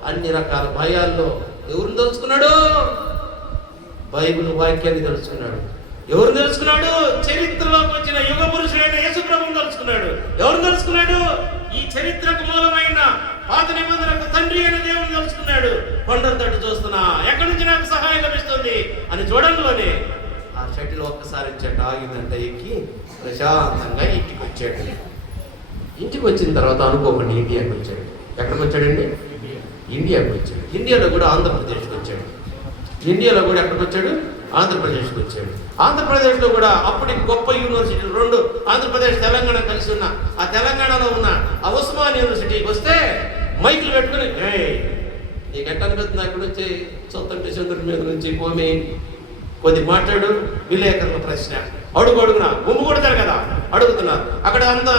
అన్ని రకాల భయాల్లో ఎవరిని తెలుసుకున్నాడు? బైబిల్ వాక్యాన్ని తెలుసుకున్నాడు. ఎవరు తెలుసుకున్నాడు? చరిత్రలోకి వచ్చిన యుగ పురుషుడైన యేసు ప్రభువుని తెలుసుకున్నాడు. ఎవరు తెలుసుకున్నాడు? ఈ చరిత్రకు మూలమైన పాత నిబంధనకు తండ్రి అయిన దేవుని తెలుసుకున్నాడు. కొండల తట్టు చూస్తున్నా, ఎక్కడి నుంచి నాకు సహాయం లభిస్తుంది అని చూడంలోనే ఆ షటిల్ ఒక్కసారి చెట్టు ఆగిందంటే ఎక్కి ప్రశాంతంగా ఇంటికి వచ్చాడు. ఇంటికి వచ్చిన తర్వాత అనుకోకుండా ఇండియాకి వచ్చాడు. ఎక్కడికి వచ్చాడండి? ఇండియాకి వచ్చాడు. ఇండియాలో కూడా ఆంధ్రప్రదేశ్కి వచ్చాడు. ఇండియాలో కూడా ఎక్కడికి వచ్చాడు? ఆంధ్రప్రదేశ్కి వచ్చాడు. ఆంధ్రప్రదేశ్లో కూడా అప్పటి గొప్ప యూనివర్సిటీలు 2, ఆంధ్రప్రదేశ్ తెలంగాణ కలిసి ఉన్న ఆ తెలంగాణలో ఉన్న ఆ ఉస్మాన్ యూనివర్సిటీకి వస్తే మైకులు పెట్టుకుని నీకు ఎట్ట అనిపిస్తుంది అక్కడ వచ్చి చూస్తుంటే చంద్రుడి మీద నుంచి భూమి కొద్ది మాట్లాడు, విలేకరుల ప్రశ్న అడుగునా గుమ్ము కొడతారు కదా, అడుగుతున్నారు. అక్కడ అంతా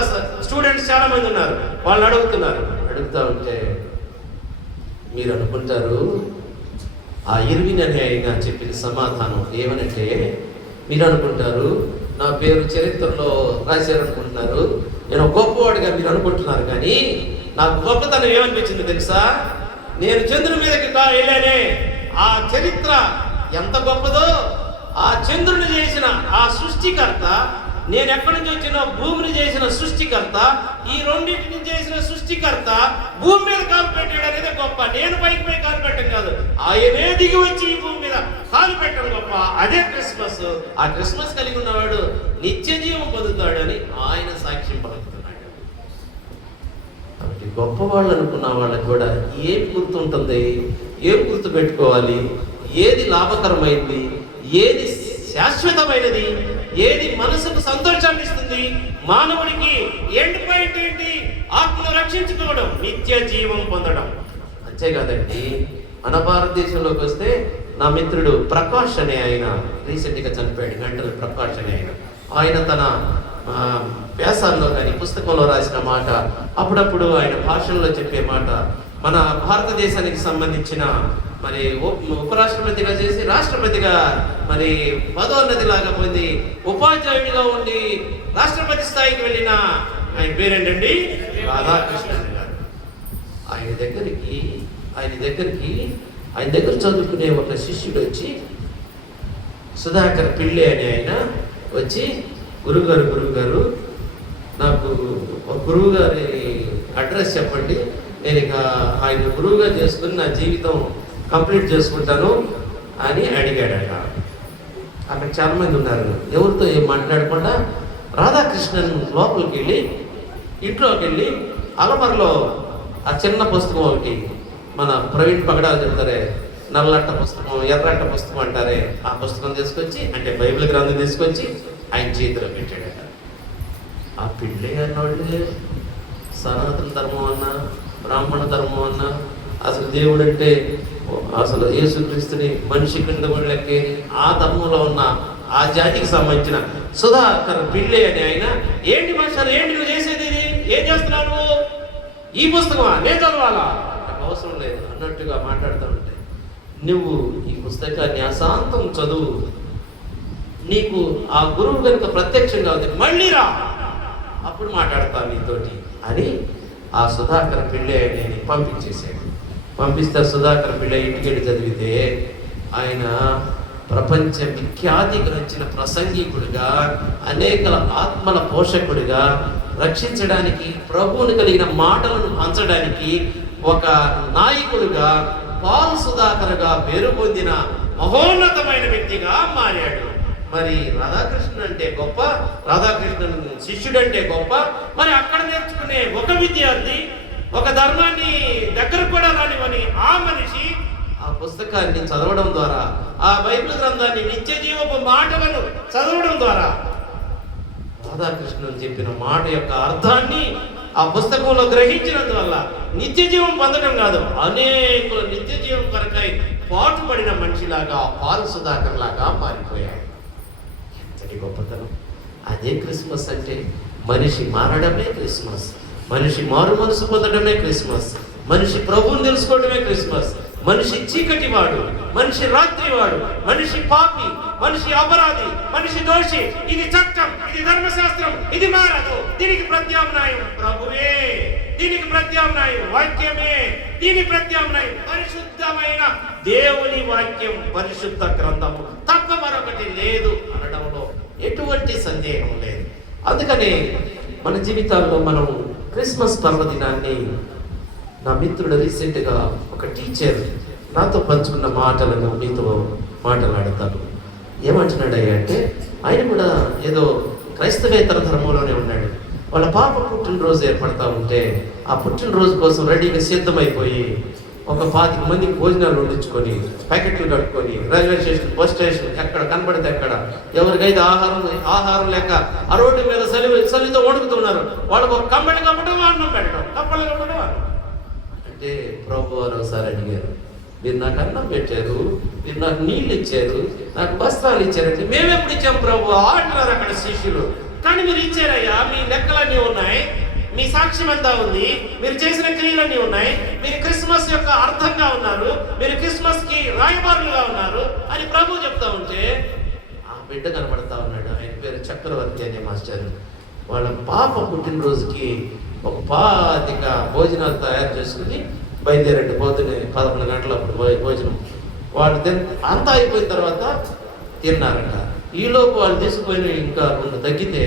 స్టూడెంట్స్ చాలా మంది ఉన్నారు, వాళ్ళని అడుగుతున్నారు. అడుగుతా ఉంటే మీరు అనుకుంటారు ఆ ఇర్విన్ అనే ఆయన చెప్పిన సమాధానం ఏమనంటే, మీరు అనుకుంటారు నా పేరు చరిత్రలో రాశారనుకుంటున్నారు, నేను గొప్పవాడిగా మీరు అనుకుంటున్నారు, కానీ నాకు గొప్పతనం ఏమనిపించింది తెలుసా? నేను చంద్రుని మీదకి వెళ్ళానే, ఆ చరిత్ర ఎంత గొప్పదో, ఆ చంద్రుని చేసిన ఆ సృష్టికర్త, నేను ఎక్కడి నుంచి వచ్చిన భూమిని చేసిన సృష్టికర్త, ఈ రెండింటిని చేసిన సృష్టికర్త భూమి మీద కాలు పెట్టాడు అనేది గొప్ప. నేను పైకి పోయి కాలు పెట్టడం కాదు, ఆయనే దిగి వచ్చి ఈ భూమి మీద కాలు పెట్టడం గొప్ప. అదే క్రిస్మస్. ఆ క్రిస్మస్ కలిగి ఉన్నవాడు నిత్య జీవం పొందుతాడని ఆయన సాక్ష్యం పలుకుతున్నాడు. కాబట్టి గొప్పవాళ్ళు అనుకున్న వాళ్ళకి కూడా ఏం గుర్తుంటుంది, ఏం గుర్తు పెట్టుకోవాలి, ఏది లాభకరమైంది, ఏది శాశ్వతమైనది, ఏది మనసుకు సంతోషాన్ని ఇస్తుంది, మానవుడికి ఎండ్ పాయింట్ ఏంటి? ఆత్మను రక్షించుకోవడం, నిత్య జీవం పొందడం. అంతేకాదండి, మన భారతదేశంలోకి వస్తే నా మిత్రుడు ప్రకాష్ అనే ఆయన రీసెంట్గా చనిపోయాడు. గంటల ప్రకాష్ అనే ఆయన తన వ్యాసాల్లో కానీ పుస్తకంలో రాసిన మాట, అప్పుడప్పుడు ఆయన భాషల్లో చెప్పే మాట, మన భారతదేశానికి సంబంధించిన మరి ఉపరాష్ట్రపతిగా చేసి రాష్ట్రపతిగా మరి పదోన్నతి లాగా పొంది ఉపాధ్యాయుడిగా ఉండి రాష్ట్రపతి స్థాయికి వెళ్ళిన ఆయన పేరేంటండి? రాధాకృష్ణన్ గారు. ఆయన దగ్గరికి ఆయన దగ్గర చదువుకునే ఒక శిష్యుడు వచ్చి, సుధాకర్ పిళ్ళే అని ఆయన వచ్చి, గురువుగారు నాకు ఒక గురువుగారి అడ్రస్ చెప్పండి, నేను ఇక ఆయన గురువుగా చేసుకుని నా జీవితం కంప్లీట్ చేసుకుంటాను అని అడిగాడట. అక్కడ చాలామంది ఉన్నారు, ఎవరితో ఏం మాట్లాడకుండా రాధాకృష్ణన్ ఇంట్లోకి వెళ్ళి అలమరలో ఆ చిన్న పుస్తకం ఒకటి, మన ప్రవీణ్ పగడాలు చెప్తారే, నల్లట్ట పుస్తకం ఎర్రట్ట పుస్తకం అంటారే, ఆ పుస్తకం తీసుకొచ్చి, అంటే బైబిల్ గ్రంథం తీసుకొచ్చి ఆయన చేతిలో పెట్టాడట. ఆ పిల్లే అన్నోళ్ళే సనాతన ధర్మం అన్నా, బ్రాహ్మణ ధర్మం అన్నా, అసలు దేవుడు అంటే అసలు యేసుక్రీస్తుని మనిషి కింద కూడా లెక్కేది, ఆ ధర్మంలో ఉన్న ఆ జాతికి సంబంధించిన సుధాకర్ పిళ్ళే అని ఆయన, ఏంటి మాస్టర్, ఏంటి నువ్వు చేసేది, ఇది ఏం చేస్తున్నావు, ఈ పుస్తకమా, నేను చదవాలా, నాకు అవసరం లేదు అన్నట్టుగా మాట్లాడుతూ ఉంటే, నువ్వు ఈ పుస్తకాన్ని అశాంతం చదువు, నీకు ఆ గురువు కనుక ప్రత్యక్షంగా అవుతుంది, మళ్ళీ రా, అప్పుడు మాట్లాడతాను నీతోటి అని ఆ సుధాకర్ పిళ్ళే అని పంపిస్తే సుధాకర్ పిళ్ళే ఇంటికెళ్ళి చదివితే ఆయన ప్రపంచ విఖ్యాతి గురించిన ప్రసంగికుడిగా, అనేక ఆత్మల పోషకుడిగా, రక్షించడానికి ప్రభువుని కలిగిన మాటలను పంచడానికి ఒక నాయకుడిగా, పాల్ సుధాకర్గా పేరు పొందిన మహోన్నతమైన వ్యక్తిగా మారాడు. మరి రాధాకృష్ణన్ అంటే గొప్ప, రాధాకృష్ణన్ శిష్యుడు అంటే గొప్ప. మరి అక్కడ నేర్చుకునే ఒక విద్యార్థి, ఒక ధర్మాన్ని దగ్గర కూడా రానివని ఆ మనిషి ఆ పుస్తకాన్ని చదవడం ద్వారా, ఆ బైబిల్ గ్రంథాన్ని, నిత్య జీవపు మాటలను చదవడం ద్వారా రాధాకృష్ణన్ చెప్పిన మాట యొక్క అర్థాన్ని ఆ పుస్తకంలో గ్రహించినందువల్ల నిత్య జీవం పొందడం కాదు, అనేకుల నిత్య జీవం కొరకై పాటుపడిన మనిషిలాగా, పాల్ సుధాకర్ లాగా మారిపోయాడు. ఎంతటి గొప్పతనం! అదే క్రిస్మస్ అంటే. మనిషి మారడమే క్రిస్మస్, మనిషి మారు మనసు పొందడమే క్రిస్మస్, మనిషి ప్రభువుని తెలుసుకోవడమే క్రిస్మస్. మనిషి చీకటి వాడు, మనిషి రాత్రి వాడు, మనిషి పాపి, మనిషి అపరాధి, మనిషి దోషి. ఇది చట్టం, ఇది ధర్మశాస్త్రం, ఇది మారదు. దీనికి ప్రత్యామ్నాయం ప్రభువే, దీనికి ప్రత్యామ్నాయం వాక్యమే, దీని ప్రత్యామ్నాయం పరిశుద్ధమైన దేవుని వాక్యం, పరిశుద్ధ గ్రంథము తప్ప మరొకటి లేదు అనడంలో ఎటువంటి సందేహం లేదు. అందుకనే మన జీవితాల్లో మనం క్రిస్మస్ పర్వదినాన్ని, నా మిత్రుడు రీసెంట్గా ఒక టీచర్ నాతో పంచుకున్న మాటలను మీతో మాట్లాడతాను. ఏమంటున్నాడయ్యా అంటే, ఆయన కూడా ఏదో క్రైస్తవేతర ధర్మంలోనే ఉన్నాడు. వాళ్ళ పాప పుట్టినరోజు ఏర్పడతా ఉంటే ఆ పుట్టినరోజు కోసం రెడీగా సిద్ధమైపోయి ఒక 25 మందికి భోజనాలు వండించుకొని, ప్యాకెట్లు కట్టుకొని, రైల్వే స్టేషన్, బస్ స్టేషన్, ఎక్కడ కనబడితే అక్కడ, ఎవరికైతే ఆహారం లేక ఆ రోడ్డు మీద చలితో వణుకుతున్నారు, వాళ్ళకు ఒక కంబళి కప్పడం, అన్నం పెట్టడం, కప్పలు కప్పడం. అంటే ప్రభు వారు ఒకసారి అడిగారు, మీరు నాకు అన్నం పెట్టారు, మీరు నాకు నీళ్ళు ఇచ్చారు, నాకు వస్త్రాలు ఇచ్చారంటే, మేము ఎప్పుడు ఇచ్చాం ప్రభు అంటున్నారు అక్కడ శిష్యులు. కానీ మీరు ఇచ్చారయ్యా, మీ లెక్కలన్నీ ఉన్నాయి, మీ సాక్ష్యం అంతా ఉంది, మీరు చేసిన క్రియలన్నీ ఉన్నాయి, మీరు క్రిస్మస్ యొక్క అర్థంగా ఉన్నారు, మీరు క్రిస్మస్ కి రాయబారులుగా ఉన్నారు అని ప్రభు చెప్తా ఉంటే ఆ బిడ్డ కనబడతా ఉన్నాడు. ఆయన పేరు చక్రవర్తి అనే మాస్టర్. వాళ్ళ పాప పుట్టినరోజుకి ఒక 25 భోజనాలు తయారు చేసుకుని బయలుదేరండి. పొద్దున్నే 11 గంటలప్పుడు భోజనం వాళ్ళు అంతా అయిపోయిన తర్వాత తిన్నారంట. ఈలోపు వాళ్ళు తీసుకుపోయిన ఇంకా 2 తగ్గితే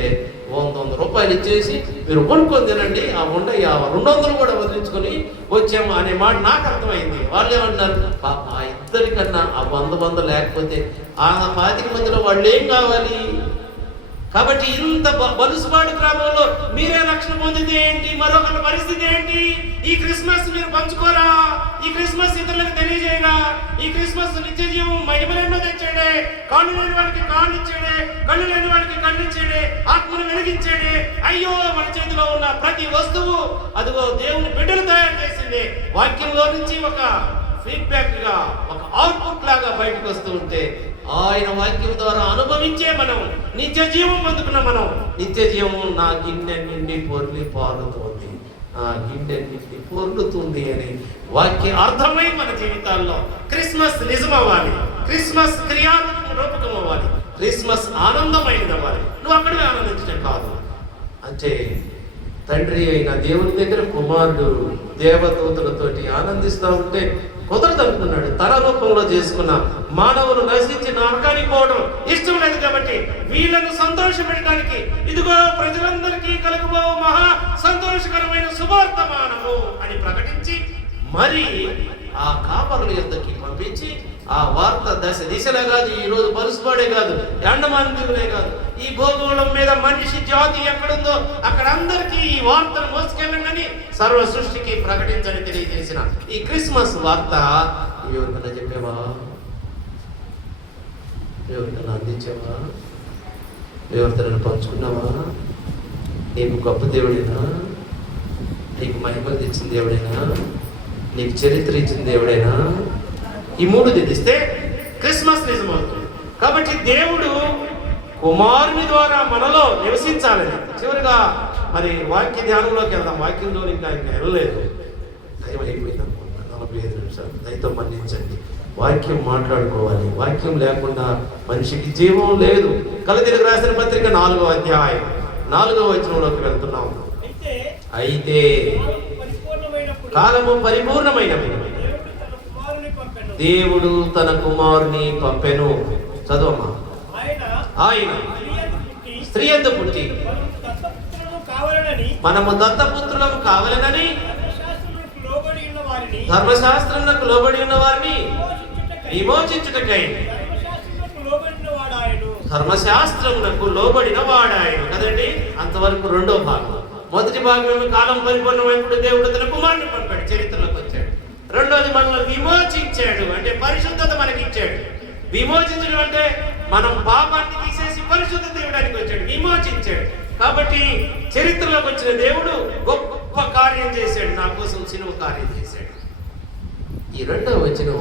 100 రూపాయలు ఇచ్చేసి మీరు కొనుక్కొని తినండి, ఆ 200 కూడా వదిలించుకొని వచ్చాము అనే మాట నాకు అర్థమైంది. వాళ్ళు ఏమంటున్నారు, ఆ ఇద్దరికన్నా ఆ 100 లేకపోతే ఆ 25 మందిలో వాళ్ళు ఏం కావాలి? కాబట్టి ఇంత బలుసుపాడు గ్రామంలో మీరే రక్షణ పొందితే ఏంటి, మరొకరి పరిస్థితి ఏంటి? ఈ క్రిస్మస్ మీరు పంచుకోరా? ఈ క్రిస్మస్ ఇతరులకు తెలియజేయరా? ఈ క్రిస్మస్ నిత్య జీవం మహిమలెన్నో తెచ్చాడే, కాళ్ళు లేని వాడికి కాళ్ళు ఇచ్చాడే, కళ్ళు లేని వాడికి కళ్ళు ఇచ్చాడే, ఆత్మను వెలిగించాడే. అయ్యో, మన చేతిలో ఉన్న ప్రతి వస్తువు అదిగో దేవుని బిడ్డలు తయారు చేసింది. వాక్యంలో నుంచి ఒక ఫీడ్బ్యాక్ గా, ఒక అవుట్పుట్ లాగా బయటకు వస్తూ ఉంటే ఆయన వాక్యం ద్వారా అనుభవించే మనం నిత్య జీవం పొందుకున్న మనం, నిత్య జీవం నా గిన్నె నిండి పొర్లి పారుతోంది, నా గిన్నె నిండి పొర్లుతుంది అని వాక్య అర్థమై మన జీవితాల్లో క్రిస్మస్ నిజమవ్వాలి, క్రిస్మస్ క్రియారూపకం అవ్వాలి, క్రిస్మస్ ఆనందమైనది అవ్వాలి. నువ్వు అక్కడే ఆనందించడం కాదు. అంటే తండ్రి అయిన దేవుని దగ్గర కుమారుడు దేవదూతలతోటి ఆనందిస్తూ ఉంటే కుదరదు అనుకున్నాడు. తన రూపంలో చేసుకున్న మానవులు నశించి నరకానికి పోవడం ఇష్టం లేదు కాబట్టి వీళ్ళను సంతోషపెట్టడానికి ఇదిగో ప్రజలందరికీ కలుగుబో మహా సంతోషకరమైన శుభవర్తమానము అని ప్రకటించి మరి ఆ కాపరుల యొద్దకి పంపించి ఆ వార్త దిశలే కాదు, ఈ రోజు పరుసుపాడే కాదు, అండమాన్ దీవులే కాదు, ఈ భూగోళం మీద మనిషి జాతి ఎక్కడుందో అక్కడ అందరికీ ఈ వార్తను మోసుకెళ్ళండి సర్వ సృష్టికి ప్రకటించని తెలియజేసిన ఈ క్రిస్మస్ వార్త ఎవరికన్నా చెప్పావా? ఎవరికన్నా అందించావా? ఎవరితో పంచుకున్నావా? నీకు గొప్ప దేవుడేనా? నీకు మహిమలు తెచ్చిన దేవుడేనా? నీకు చరిత్ర ఇచ్చిన దేవుడేనా? ఈ మూడు తెలిస్తే క్రిస్మస్ నిజమవుతుంది. కాబట్టి దేవుడు కుమారుని ద్వారా మనలో నివసించాలని. చివరిగా మరి వాక్య ధ్యానంలోకి వెళ్దాం. వాక్యంలో ఇంకా వెళ్ళలేదు, టైం అయిపోయింది అనుకుంటా, 45 నిమిషాలు. దయతో మన్నించండి. వాక్యం మాట్లాడుకోవాలి. వాక్యం లేకుండా మనిషికి జీవం లేదు. గలతీయులకు రాసిన పత్రిక 4వ అధ్యాయం 4వ వచనంలోకి వెళ్తున్నాం. అయితే కాలము పరిపూర్ణమైనప్పుడు దేవుడు తన కుమారుని పంపెను. చదవమ్మా. ఆయన స్త్రీ యందు పుట్టి మనము దత్తపుత్రులకు కావాలనని ధర్మశాస్త్రములకు లోబడి ఉన్న వారిని విమోచించుటకై ధర్మశాస్త్రములకు లోబడిన వాడాయను కదండి. అంతవరకు రెండో భాగం. మొదటి భాగం కాలం పరిపూర్ణమైనప్పుడు దేవుడు తన కుమారుని పంపాడు, చరిత్రలోకి వచ్చాడు. రెండోది మనల్ని విమోచించాడు, అంటే పరిశుద్ధత మనకి ఇచ్చాడు. విమోచించడం అంటే మనం పాపాన్ని తీసేసి పరిశుద్ధత ఇవ్వడానికి వచ్చాడు, విమోచించాడు. కాబట్టి చరిత్రలోకి వచ్చిన దేవుడు గొప్ప కార్యం చేశాడు, నా కోసం సిలువ కార్యం చేశాడు. ఈ రెండవ వచనం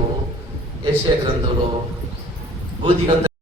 యెషయా గ్రంథంలో బూదిగంత